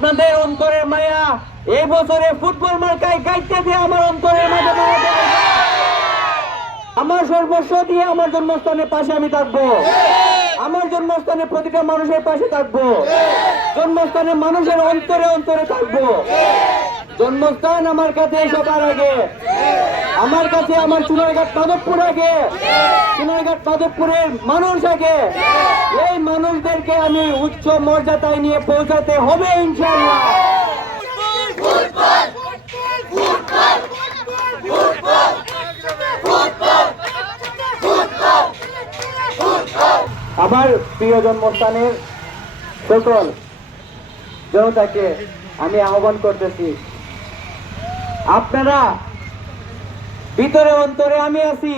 আপনাদের অন্তরের মায়া এই বছরে ফুটবল মার্কায় গাইতে দিয়ে আমার অন্তরের মাঝে আমার সর্বস্ব দিয়ে আমার জন্মস্থানের পাশে আমি থাকব। আমার জন্মস্থানে প্রতিটা মানুষের পাশে থাকব। জন্মস্থানে মানুষের অন্তরে অন্তরে থাকব। জন্মস্থান আমার কাছে সবার আগে। আমার কাছে আমার চুনারঘাট মাধবপুর আগে। চুনারঘাট মাধবপুরের মানুষ আগে। এই মানুষদেরকে আমি উচ্চ মর্যাদায় নিয়ে পৌঁছাতে হবে ইনশাল্লাহ আমার প্রিয় জন্মস্থানের সকল জনতাকে আমি আহ্বান করতেছি। আপনারা ভিতরে অন্তরে আমি আছি।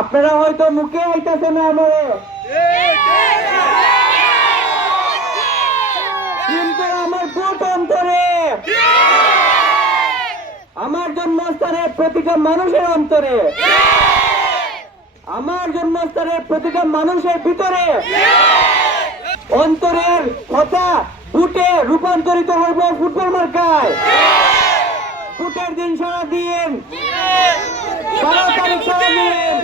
আপনারা হয়তো মুখে আইতাছে না আমারে। কিন্তু আমার বুট অন্তরে। আমার জন্মস্থানের প্রতিটা মানুষের অন্তরে। আমার জন্মস্থানের প্রতিটা মানুষের ভিতরে। অন্তরের কথা বুটে রূপান্তরিত হইব ফুটবল মার্কায়। ফুটের দিন সারা দিন। বারো তারিখ সারা দিন।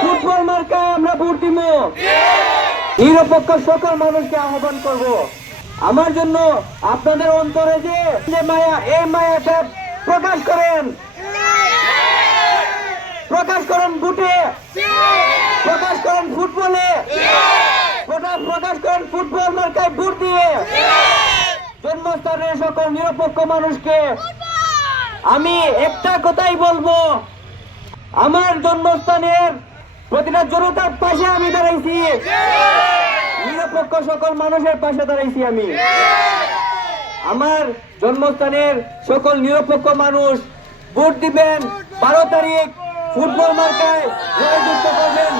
ফুটবল মার্কায় আমরা ভোট দিব। নিরপেক্ষ সকল মানুষকে আহ্বান করব। আমার জন্য আপনাদের অন্তরে যে যে মায়া এই মায়াটা প্রকাশ করেন। প্রকাশ করেন বুটে প্রকাশ করেন ফুটবলে। প্রকাশ প্রকাশ করেন ফুটবল মার্কায় বুট দিয়ে। জন্মস্থানের সকল নিরপেক্ষ মানুষকে আমি একটা কথাই বলব। আমার জন্মস্থানের প্রতিটা জনতার পাশে আমি দাঁড়াইছি। নিরপেক্ষ সকল মানুষের পাশে দাঁড়াইছি আমি। আমার জন্মস্থানের সকল নিরপেক্ষ মানুষ ভোট দিবেন বারো তারিখ ফুটবল মার্কায় জয়যুক্ত করবেন।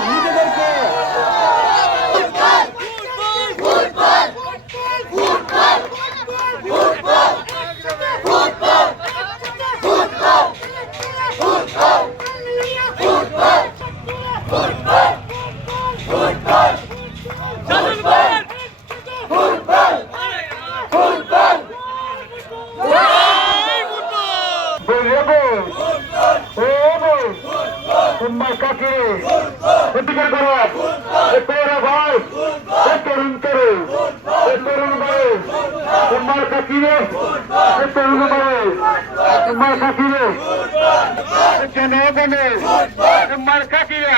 তোমার কাকে প্রতিকার করো। তোরা ভাই তরুণ তরু তরুণ ভাই তোমার কাকিরে তরুণ ভাই তোমার কাকিরে। জনগণে তোমার কাকিরে।